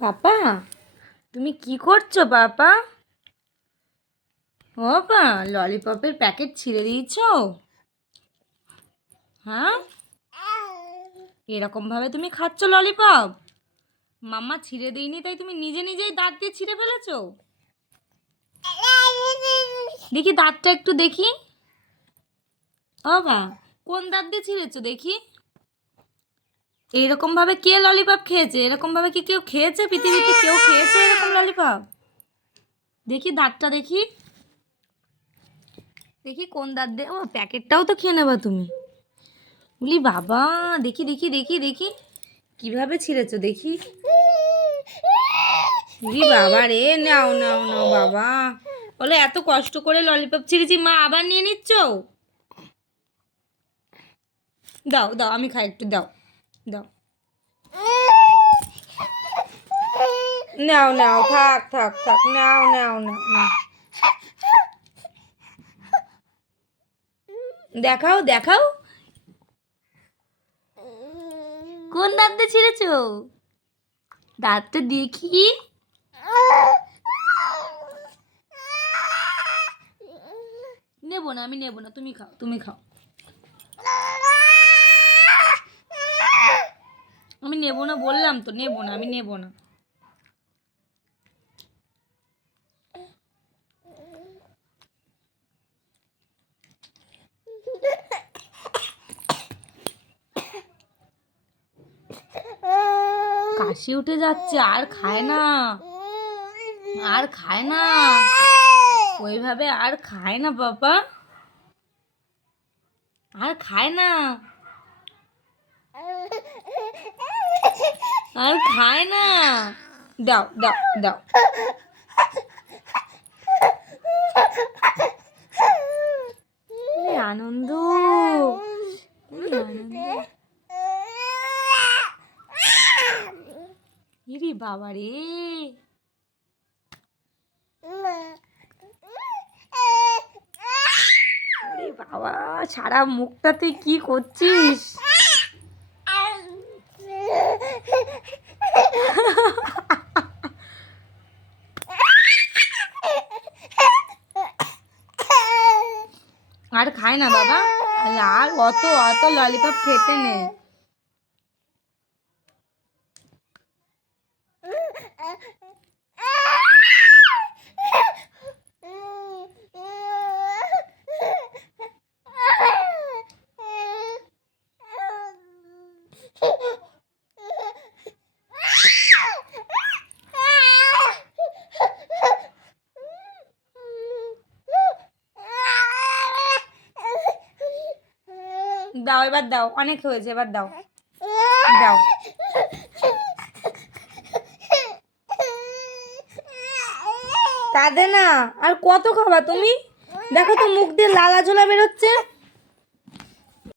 পাপা তুমি কি করছ পাপা ও পা ললিপপের প্যাকেট ছিঁড়ে দিয়েছ? হ্যাঁ? এরকমভাবে তুমি খাচ্ছ ললিপপ? মাম্মা ছিঁড়ে দিইনি, তাই তুমি নিজে নিজেই দাঁত দিয়ে ছিঁড়ে ফেলেছো? দেখি দাঁতটা একটু দেখি। ও বা কোন দাঁত দিয়ে ছিঁড়েছো দেখি? এইরকম ভাবে কে ললিপপ খেয়েছে? এরকম ভাবে কি কেউ খেয়েছে? পৃথিবীতে কেউ খেয়েছে এরকম ললিপপ দেখি দাঁতটা দেখি। দেখি কোন দাঁত দে ও, প্যাকেটটাও তো খেয়ে নেবা তুমি। বলি বাবা, দেখি দেখি দেখি দেখি। কীভাবে ছিঁড়েছো দেখি। বলি বাবা রে, নাও নাও নাও বাবা। বলে, এত কষ্ট করে ললিপপ ছিঁড়েছি, মা আবার নিয়ে নিচ্ছ? দাও দাও, আমি খাই, একটু দাও। দাও। নাও নাও, থাক থাক থাক, নাও নাও নাও দেখাও দেখাও। কোন দাঁতটা ছিঁড়েছ? দাঁতটা দেখি। নেব না, আমি নেব না, তুমি খাও তুমি খাও। আমি নেব না, বললাম তো, নেব না, আমি নেব না। কাশি উঠে যাচ্ছে, আর খায় না। আর খায় না। ওইভাবে আর খায় না, বাবা। আর খায় না। আর খায় না। দাও দাও দাও। আনন্দ। ইরি বাবা রে। বাবা সারা মুখটাতে কি করছিস? আর খায় না বাবা আরে আর অত অত ললিপপ খেতে নেই দাও, এবার দাও, অনেক হয়েছে, এবার দাও। দাও। কাঁদে না, আর কত খাবা তুমি? দেখো তো মুখ দিয়ে লালা ঝোলা বেরোচ্ছে।